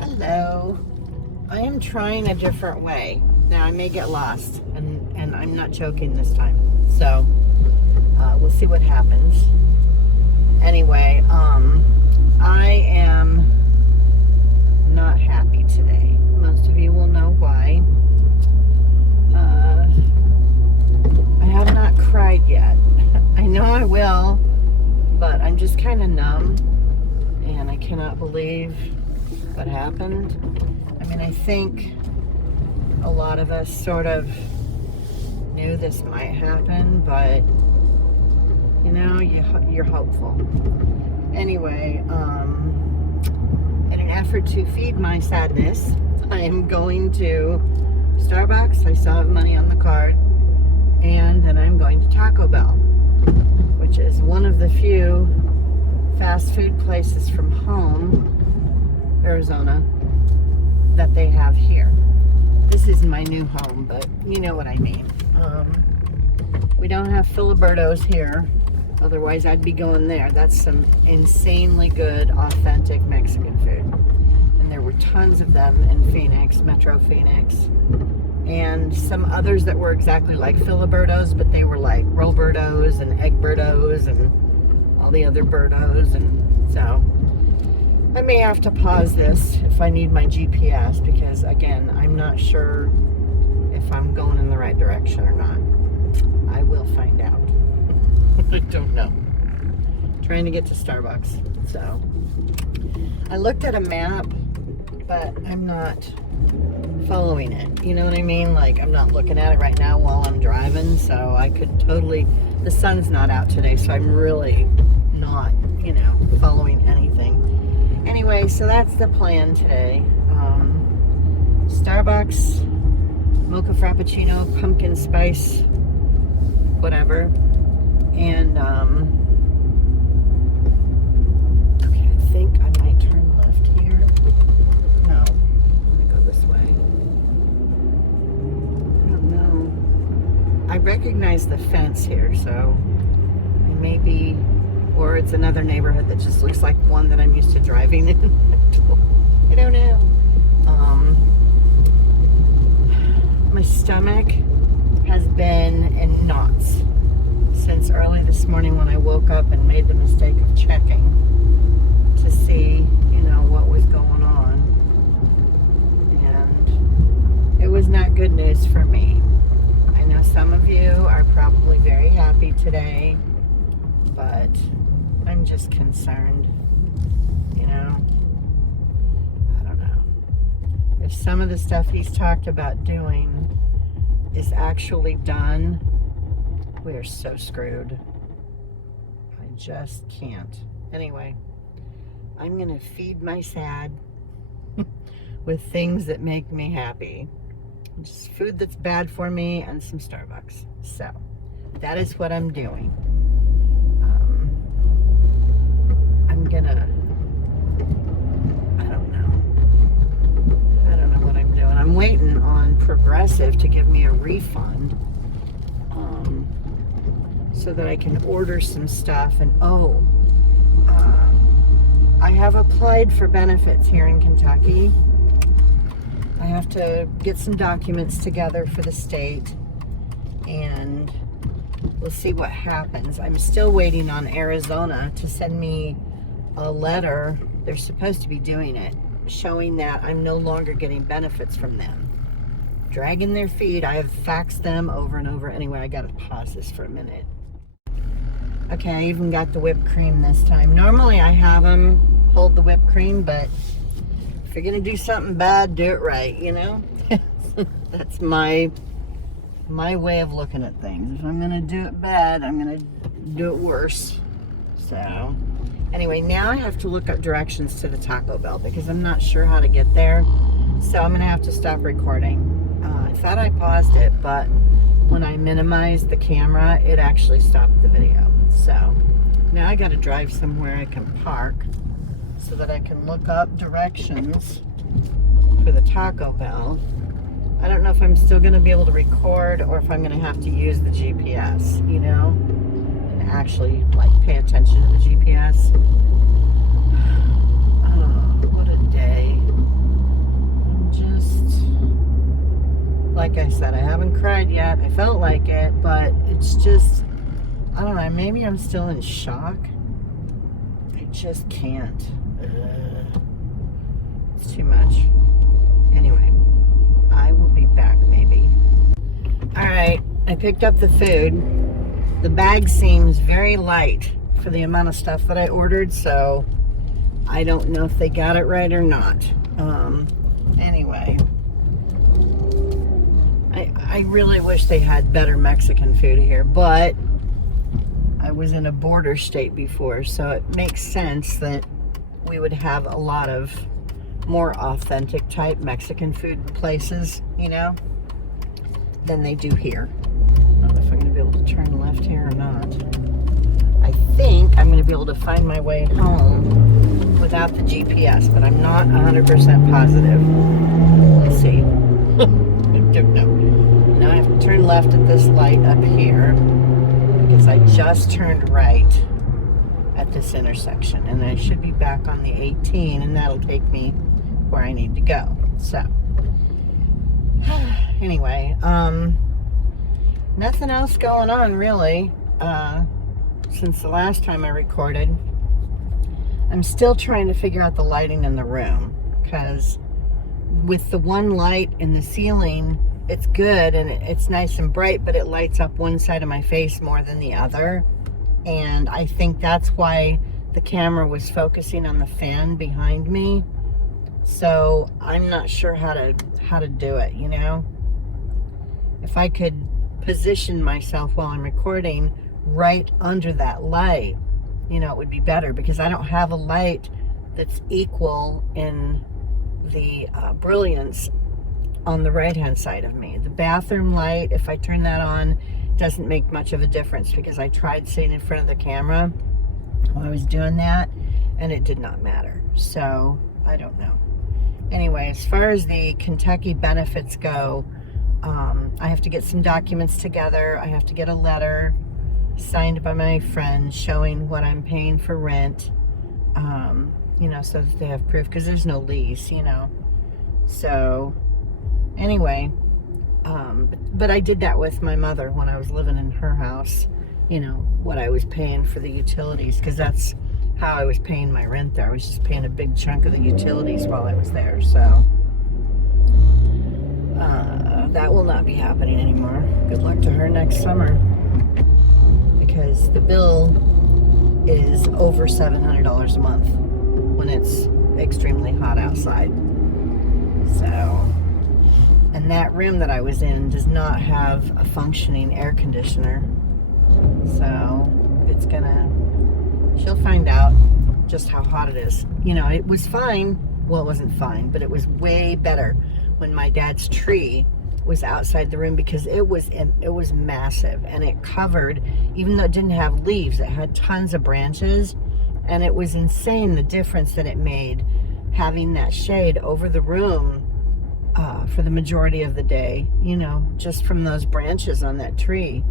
Hello. I am trying a different way. Now I may get lost, and I'm not joking this time. So we'll see what happens. Anyway, I am not happy today. Most of you will know why. I have not cried yet. I know I will, but I'm just kind of numb, and I cannot believe what happened. I mean, I think a lot of us sort of knew this might happen, but you know, you're hopeful. Anyway, in an effort to feed my sadness, I am going to Starbucks. I still have money on the card, and then I'm going to Taco Bell, which is one of the few fast food places from home, Arizona, that they have here. This is my new home, but you know what I mean. We don't have Filiberto's here, otherwise I'd be going there. That's some insanely good, authentic Mexican food. And there were tons of them in Phoenix, Metro Phoenix. And some others that were exactly like Filiberto's, but they were like Roberto's and Eggberto's and all the other Bertos. And so I may have to pause this if I need my GPS, because again, I'm not sure if I'm going in the right direction or not. I will find out. I don't know. Trying to get to Starbucks. So I looked at a map, but I'm not following it. You know what I mean? Like, I'm not looking at it right now while I'm driving, so I could totally, the sun's not out today, so I'm really not, following anything. Anyway, so that's the plan today. Starbucks, mocha frappuccino, pumpkin spice, whatever. And, okay, I think I might turn left here. No, I'm gonna go this way. I don't know. I recognize the fence here, so I may be, or it's another neighborhood that just looks like one that I'm used to driving in. I don't know. My stomach has been in knots since early this morning when I woke up and made the mistake of checking to see, what was going on. And it was not good news for me. I know some of you are probably very happy today, but I'm just concerned, I don't know. If some of the stuff he's talked about doing is actually done, we are so screwed. I just can't. Anyway, I'm gonna feed my sad with things that make me happy. Just food that's bad for me and some Starbucks. So that is what I'm doing. I'm gonna, I don't know what I'm doing. I'm waiting on Progressive to give me a refund, so that I can order some stuff. And I have applied for benefits here in Kentucky. I have to get some documents together for the state, and we'll see what happens. I'm still waiting on Arizona to send me a letter. They're supposed to be doing it, showing that I'm no longer getting benefits from them. Dragging their feet. I have faxed them over and over. Anyway, I gotta pause this for a minute. Okay, I even got the whipped cream this time. Normally I have them hold the whipped cream, but if you're gonna do something bad, do it right, That's my way of looking at things. If I'm gonna do it bad, I'm gonna do it worse. So anyway, now I have to look up directions to the Taco Bell because I'm not sure how to get there. So I'm gonna have to stop recording. I thought I paused it, but when I minimized the camera, it actually stopped the video. So now I gotta drive somewhere I can park so that I can look up directions for the Taco Bell. I don't know if I'm still gonna be able to record or if I'm gonna have to use the GPS, and actually pay attention to the GPS. Oh, what a day. like I said, I haven't cried yet. I felt like it, but it's just, I don't know, maybe I'm still in shock. I just can't. It's too much. Anyway, I will be back maybe. Alright, I picked up the food. The bag seems very light for the amount of stuff that I ordered, so I don't know if they got it right or not. Anyway, I really wish they had better Mexican food here, but I was in a border state before, so it makes sense that we would have a lot of more authentic type Mexican food places, you know, than they do here. I don't know if I'm going to be able to turn left here or not. I think I'm going to be able to find my way home without the GPS, but I'm not 100% positive. Let's see. I don't know. Now I have to turn left at this light up here because I just turned right at this intersection, and I should be back on the 18, and that'll take me where I need to go. So anyway, nothing else going on really since the last time I recorded. I'm still trying to figure out the lighting in the room, because with the one light in the ceiling, it's good and it's nice and bright, but it lights up one side of my face more than the other. And I think that's why the camera was focusing on the fan behind me. So I'm not sure how to do it, you know? If I could position myself while I'm recording right under that light, you know, it would be better, because I don't have a light that's equal in the brilliance on the right hand side of me. The bathroom light, if I turn that on, doesn't make much of a difference, because I tried sitting in front of the camera while I was doing that and it did not matter. So I don't know. Anyway, as far as the Kentucky benefits go, I have to get some documents together. I have to get a letter signed by my friend showing what I'm paying for rent, you know, so that they have proof, because there's no lease, you know. So anyway, but I did that with my mother when I was living in her house, you know, what I was paying for the utilities, because that's how I was paying my rent there. I was just paying a big chunk of the utilities while I was there. So that will not be happening anymore. Good luck to her next summer, because the bill is over $700 a month when it's extremely hot outside. So, and that room that I was in does not have a functioning air conditioner. So it's she'll find out just how hot it is. You know, it was fine. Well, it wasn't fine, but it was way better when my dad's tree was outside the room, because it was massive, and it covered, even though it didn't have leaves, it had tons of branches, and it was insane the difference that it made having that shade over the room for the majority of the day, you know, just from those branches on that tree.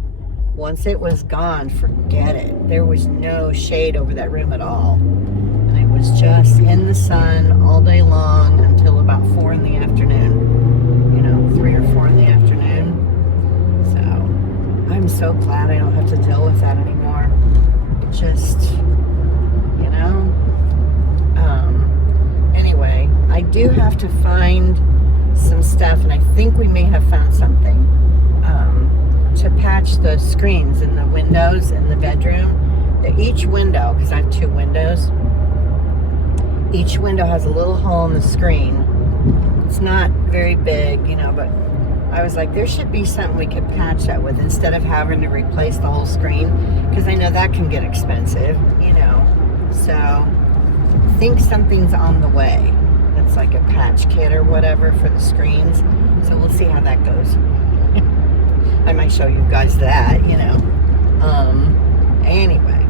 Once it was gone, forget it. There was no shade over that room at all. And it was just in the sun all day long until about 4 in the afternoon. You know, 3 or 4 in the afternoon. So I'm so glad I don't have to deal with that anymore. It just, you know. Anyway, I do have to find some stuff, and I think we may have found something to patch the screens in the windows in the bedroom. Each window, because I have 2 windows, each window has a little hole in the screen. It's not very big, you know, but I was like, there should be something we could patch that with instead of having to replace the whole screen, because I know that can get expensive, you know. So I think something's on the way. It's like a patch kit or whatever for the screens. So we'll see how that goes. I might show you guys that, you know. Anyway,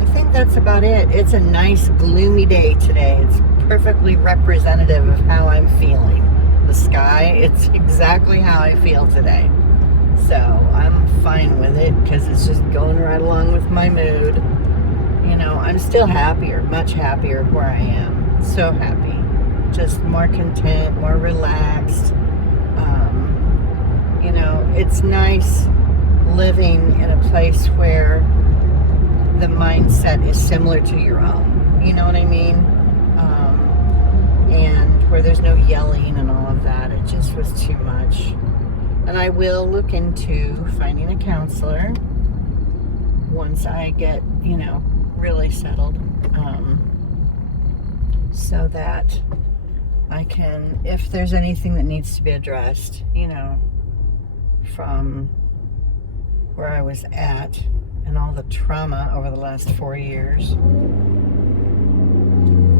I think that's about it. It's a nice gloomy day today. It's perfectly representative of how I'm feeling. The sky, it's exactly how I feel today. So I'm fine with it, because it's just going right along with my mood. You know, I'm still happier, much happier where I am. So happy. Just more content, more relaxed. it's nice living in a place where the mindset is similar to your own. You know what I mean? And where there's no yelling and all of that. It just was too much. And I will look into finding a counselor once I get, really settled. So that I can, if there's anything that needs to be addressed, from where I was at and all the trauma over the last 4 years.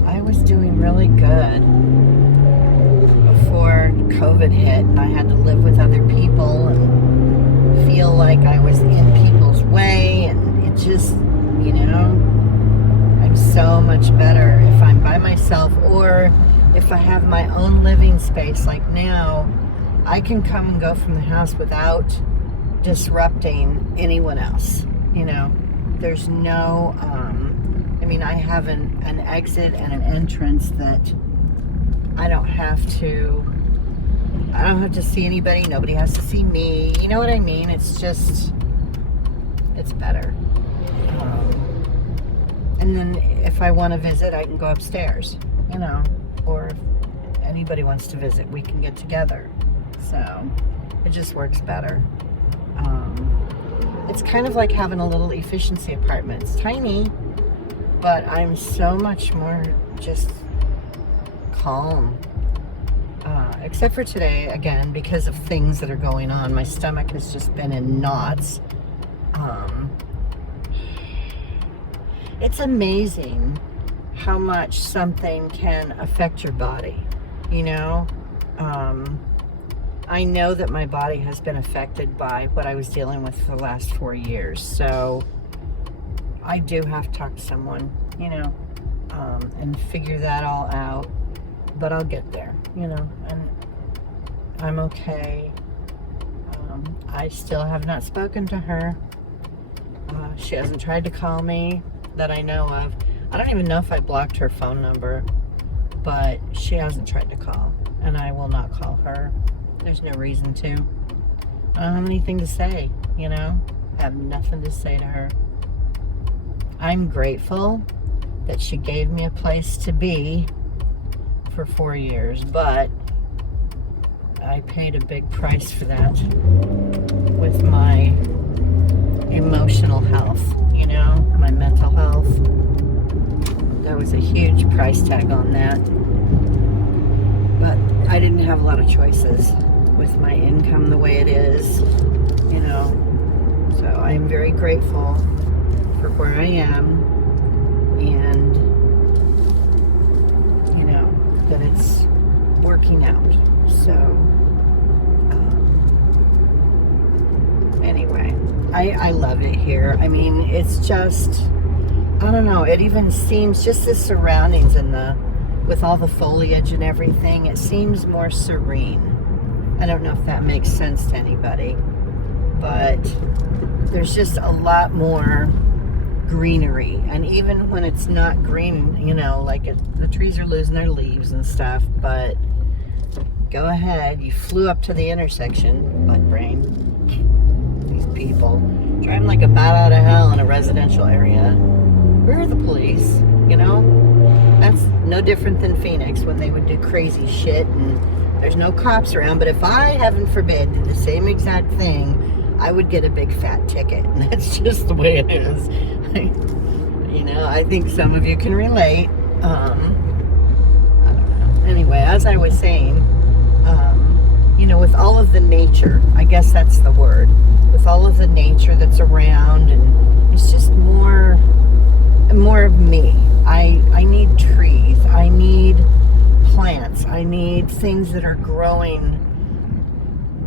I was doing really good before COVID hit, and I had to live with other people and feel like I was in people's way, and it just, I'm so much better if I'm by myself, or if I have my own living space. Like now, I can come and go from the house without disrupting anyone else. There's no, I have an exit and an entrance that I don't have to see anybody. Nobody has to see me. You know what I mean? It's just, it's better. And then if I want to visit, I can go upstairs, or if anybody wants to visit, we can get together. So it just works better. It's kind of like having a little efficiency apartment. It's tiny, but I'm so much more just calm. Except for today, again, because of things that are going on. My stomach has just been in knots. It's amazing how much something can affect your body, I know that my body has been affected by what I was dealing with for the last 4 years, so I do have to talk to someone, and figure that all out, but I'll get there, and I'm okay. I still have not spoken to her. She hasn't tried to call me that I know of. I don't even know if I blocked her phone number, but she hasn't tried to call, and I will not call her. There's no reason to. I don't have anything to say, I have nothing to say to her. I'm grateful that she gave me a place to be for 4 years, but I paid a big price for that with my emotional health, my mental health. There was a huge price tag on that. But I didn't have a lot of choices with my income the way it is, So I am very grateful for where I am, and, that it's working out. So, anyway, I love it here. It's just, I don't know, it even seems, just the surroundings and with all the foliage and everything, it seems more serene. I don't know if that makes sense to anybody, but there's just a lot more greenery. And even when it's not green, the trees are losing their leaves and stuff, but go ahead. You flew up to the intersection, butt brain. These people driving like a bat out of hell in a residential area. Where are the police? That's no different than Phoenix when they would do crazy shit and there's no cops around. But if I, heaven forbid, did the same exact thing, I would get a big fat ticket. And that's just the way it is. I think some of you can relate. I don't know. Anyway, as I was saying, with all of the nature, I guess that's the word, with all of the nature that's around, and it's just more of me. I need trees. I need plants. I need things that are growing,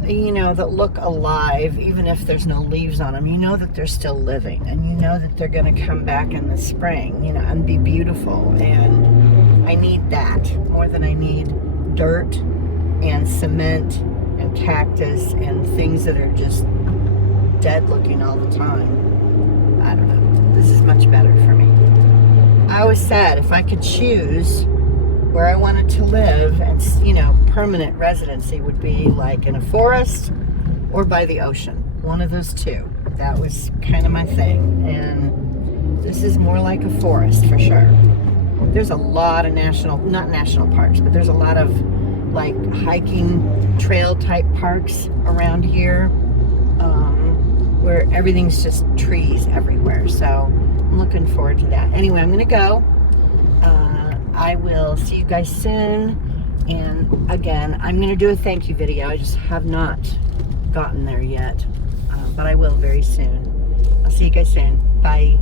that look alive, even if there's no leaves on them. That they're still living, and that they're going to come back in the spring, and be beautiful. And I need that more than I need dirt and cement and cactus and things that are just dead looking all the time. I don't know. This is much better for me. I always said if I could choose where I wanted to live, and permanent residency would be like in a forest or by the ocean. One of those two. That was kind of my thing. And this is more like a forest for sure. There's a lot of not national parks, but there's a lot of like hiking trail type parks around here, where everything's just trees everywhere. So I'm looking forward to that. Anyway, I'm gonna go. I will see you guys soon. And again, I'm gonna do a thank you video. I just have not gotten there yet, but I will very soon. I'll see you guys soon. Bye.